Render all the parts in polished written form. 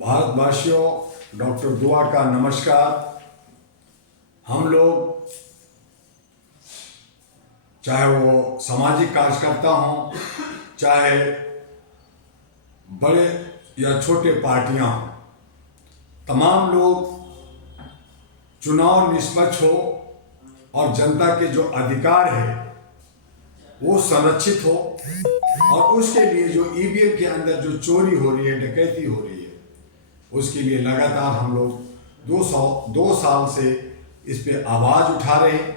भारतवासियों, डॉक्टर दुआ का नमस्कार। हम लोग चाहे वो सामाजिक कार्यकर्ता हों, चाहे बड़े या छोटे पार्टियां हों, तमाम लोग चुनाव निष्पक्ष हो और जनता के जो अधिकार है वो संरक्षित हो, और उसके लिए जो ईवीएम के अंदर जो चोरी हो रही है, डकैती हो रही है, उसके लिए लगातार हम लोग 2 साल से इस पे आवाज उठा रहे हैं।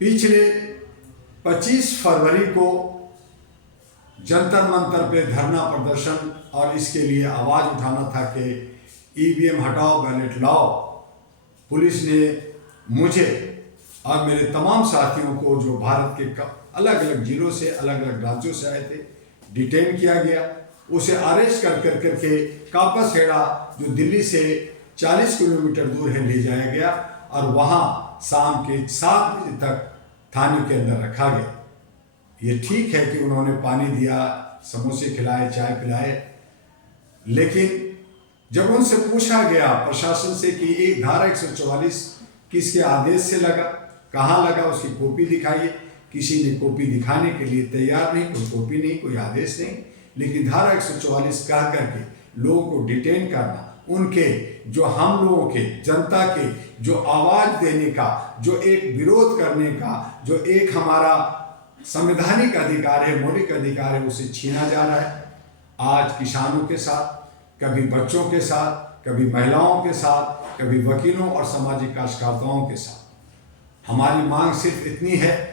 पिछले 25 फरवरी को जंतर मंतर पे धरना प्रदर्शन और इसके लिए आवाज उठाना था कि ईवीएम हटाओ, बैलेट लाओ। पुलिस ने मुझे और मेरे तमाम साथियों को, जो भारत के अलग अलग जिलों से, अलग अलग राज्यों से आए थे, डिटेन किया गया। उसे अरेस्ट कर करके कापासेड़ा, जो दिल्ली से 40 किलोमीटर दूर है, ले जाया गया और वहाँ शाम के 7 बजे तक थाने के अंदर रखा गया। ये ठीक है कि उन्होंने पानी दिया, समोसे खिलाए, चाय पिलाए, लेकिन जब उनसे पूछा गया प्रशासन से कि एक धारा 144 किसके आदेश से लगा, कहाँ लगा, उसकी कॉपी दिखाइए, किसी ने कॉपी दिखाने के लिए तैयार नहीं, कोई कॉपी नहीं, कोई आदेश नहीं। लेकिन धारा 144 कह करके लोगों को डिटेन करना, उनके जो हम लोगों के, जनता के जो आवाज देने का, जो एक विरोध करने का, जो एक हमारा संवैधानिक अधिकार है, मौलिक अधिकार है, उसे छीना जा रहा है। आज किसानों के साथ, कभी बच्चों के साथ, कभी महिलाओं के साथ, कभी वकीलों और सामाजिक कार्यकर्ताओं के साथ। हमारी मांग सिर्फ इतनी है,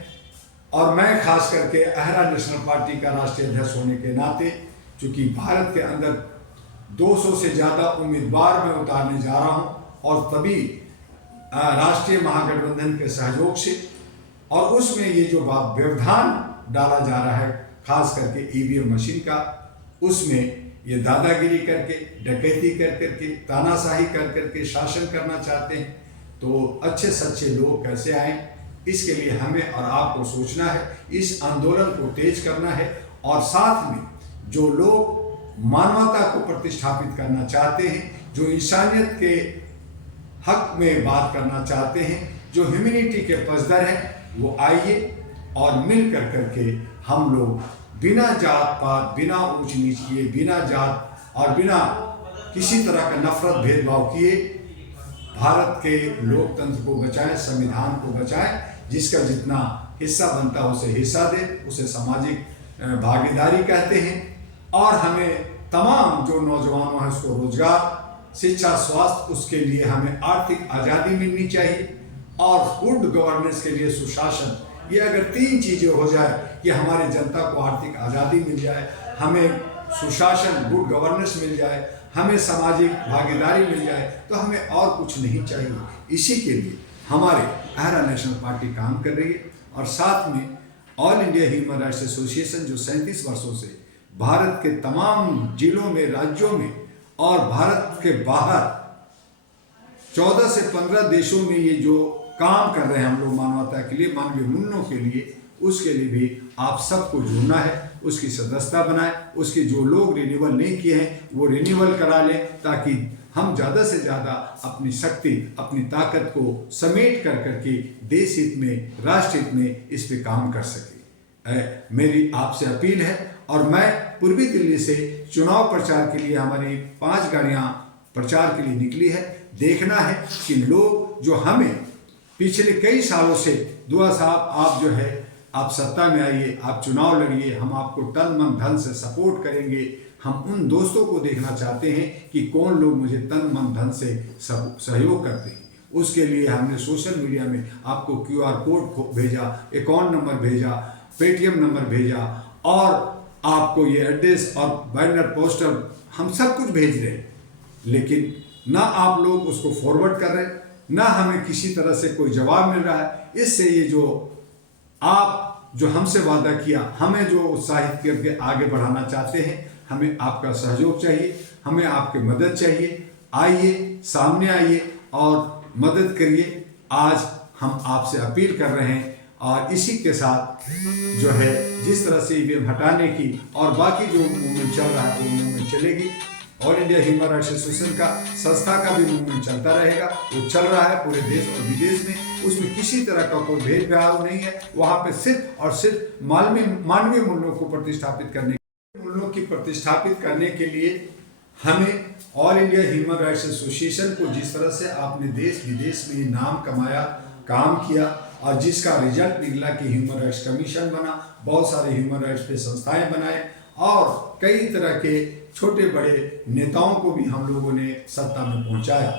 और मैं खास करके अहरा नेशनल पार्टी का राष्ट्रीय अध्यक्ष होने के नाते, चूंकि भारत के अंदर 200 से ज़्यादा उम्मीदवार मैं उतारने जा रहा हूं, और तभी राष्ट्रीय महागठबंधन के सहयोग से, और उसमें ये जो व्यवधान डाला जा रहा है खास करके ईवीएम मशीन का, उसमें ये दादागिरी करके, डकैती कर करके, तानाशाही कर करके शासन करना चाहते हैं। तो अच्छे सच्चे लोग कैसे आए, इसके लिए हमें और आपको सोचना है, इस आंदोलन को तेज करना है। और साथ में जो लोग मानवता को प्रतिष्ठापित करना चाहते हैं, जो इंसानियत के हक में बात करना चाहते हैं, जो ह्यूमैनिटी के पसदर हैं, वो आइए और मिल कर करके हम लोग बिना जात पात, बिना ऊंच नीच किए, बिना जात और बिना किसी तरह का नफरत भेदभाव किए भारत के लोकतंत्र को बचाएं, संविधान को बचाएं। जिसका जितना हिस्सा बनता है उसे हिस्सा दे, उसे सामाजिक भागीदारी कहते हैं। और हमें तमाम जो नौजवानों हैं उसको रोजगार, शिक्षा, स्वास्थ्य, उसके लिए हमें आर्थिक आज़ादी मिलनी चाहिए, और गुड गवर्नेंस के लिए सुशासन। ये अगर 3 चीज़ें हो जाए कि हमारी जनता को आर्थिक आज़ादी मिल जाए, हमें सुशासन, गुड गवर्नेंस मिल जाए, हमें सामाजिक भागीदारी मिल जाए, तो हमें और कुछ नहीं चाहिए। इसी के लिए हमारे अहरा नेशनल पार्टी काम कर रही है। और साथ में all India human rights association, जो 37 वर्षों से भारत के तमाम जिलों में, राज्यों में और भारत के बाहर 14 से 15 देशों में ये जो काम कर रहे हैं हम लोग मानवता के लिए, मानवीय मूल्यों के लिए, उसके लिए भी आप सबको जुड़ना है, उसकी सदस्यता बनाएं। उसके जो लोग रिन्यूअल नहीं किए हैं वो रिन्यूअल करा लें, ताकि हम ज़्यादा से ज़्यादा अपनी शक्ति, अपनी ताकत को समेट कर करके देश हित में, राष्ट्र हित में इस पे काम कर सके। मेरी आपसे अपील है। और मैं पूर्वी दिल्ली से चुनाव प्रचार के लिए, हमारी 5 गाड़ियाँ प्रचार के लिए निकली है। देखना है कि लोग जो हमें पिछले कई सालों से, दुआ साहब आप जो है, आप सत्ता में आइए, आप चुनाव लड़िए, हम आपको तन मन धन से सपोर्ट करेंगे। हम उन दोस्तों को देखना चाहते हैं कि कौन लोग मुझे तन मन धन से सहयोग करते हैं। उसके लिए हमने सोशल मीडिया में आपको QR कोड भेजा, अकाउंट नंबर भेजा, पेटीएम नंबर भेजा, और आपको ये एड्रेस और बैनर, पोस्टर, हम सब कुछ भेज रहे हैं। लेकिन ना आप लोग उसको फॉरवर्ड कर रहे, ना हमें किसी तरह से कोई जवाब मिल रहा है। इससे ये जो आप जो हमसे वादा किया, हमें जो उत्साहित करके आगे बढ़ाना चाहते हैं, हमें आपका सहयोग चाहिए, हमें आपकी मदद चाहिए। आइए, सामने आइए और मदद करिए। आज हम आपसे अपील कर रहे हैं, और इसी के साथ जो है जिस तरह से ईवीएम हटाने की और बाकी जो मूवमेंट चल रहा है वो मूवमेंट चलेगी। All India human rights association का संस्था का भी मूवमेंट चलता रहेगा, वो चल रहा है पूरे देश और विदेश में। उसमें किसी तरह का कोई भेदभाव नहीं है। वहाँ पे सिर्फ और सिर्फ मानवीय मूल्यों को प्रतिष्ठापित करने के लिए हमें all India human rights association को जिस तरह से आपने देश विदेश में नाम कमाया, काम किया और जिसका रिजल्ट निकला कि ह्यूमन राइट्स कमीशन बना, बहुत सारे ह्यूमन राइट्स पे संस्थाएं बनाए और कई तरह के छोटे बड़े नेताओं को भी हम लोगों ने सत्ता में पहुंचाया।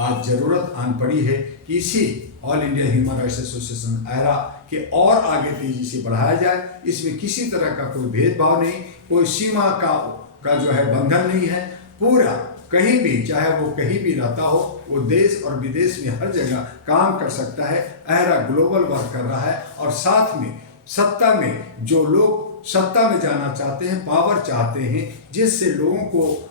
आज जरूरत आन पड़ी है कि इसी all India human rights association era के और आगे तेजी से बढ़ाया जाए। इसमें किसी तरह का कोई भेदभाव नहीं, कोई सीमा का जो है बंधन नहीं है। पूरा कहीं भी, चाहे वो कहीं भी रहता हो, वो देश और विदेश में हर जगह काम कर सकता है। एरा ग्लोबल वर्क कर रहा है और साथ में सत्ता में जो लोग सत्ता में जाना चाहते हैं, पावर चाहते हैं, जिससे लोगों को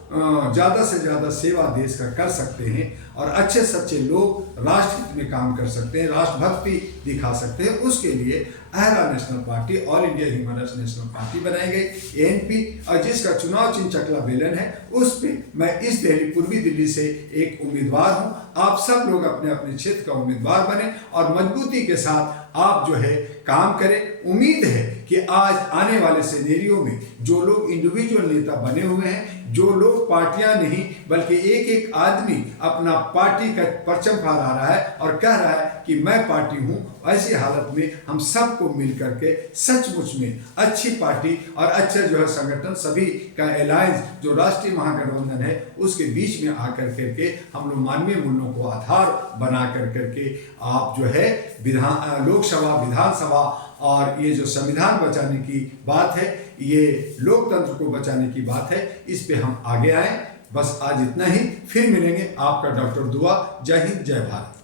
ज़्यादा से ज़्यादा सेवा देश का कर सकते हैं और अच्छे सच्चे लोग राष्ट्र हित में काम कर सकते हैं, राष्ट्रभक्ति दिखा सकते हैं, उसके लिए era national party, all India human rights national party बनाई गई एएनपी, और जिसका चुनाव चिन्ह चकला बेलन है। उस पर मैं इस दिल्ली, पूर्वी दिल्ली से एक उम्मीदवार हूँ। आप सब लोग अपने अपने क्षेत्र का उम्मीदवार बने और मजबूती के साथ आप जो है काम करें। उम्मीद है कि आज आने वाले सिनेरियो में जो लोग इंडिविजुअल नेता बने हुए हैं, जो लोग पार्टियां नहीं बल्कि एक एक आदमी अपना पार्टी का परचम फहरा रहा है और कह रहा है कि मैं पार्टी हूं, ऐसी हालत में हम सबको मिल करके सचमुच में अच्छी पार्टी और अच्छे जो है संगठन, सभी का अलायंस जो राष्ट्रीय महागठबंधन है, उसके बीच में आकर करके हम लोग मानवीय मूल्यों को आधार बना करके आप जो है लोकसभा, विधानसभा और ये जो संविधान बचाने की बात है, ये लोकतंत्र को बचाने की बात है, इस पे हम आगे आए। बस आज इतना ही, फिर मिलेंगे। आपका डॉक्टर दुआ। जय हिंद, जय भारत।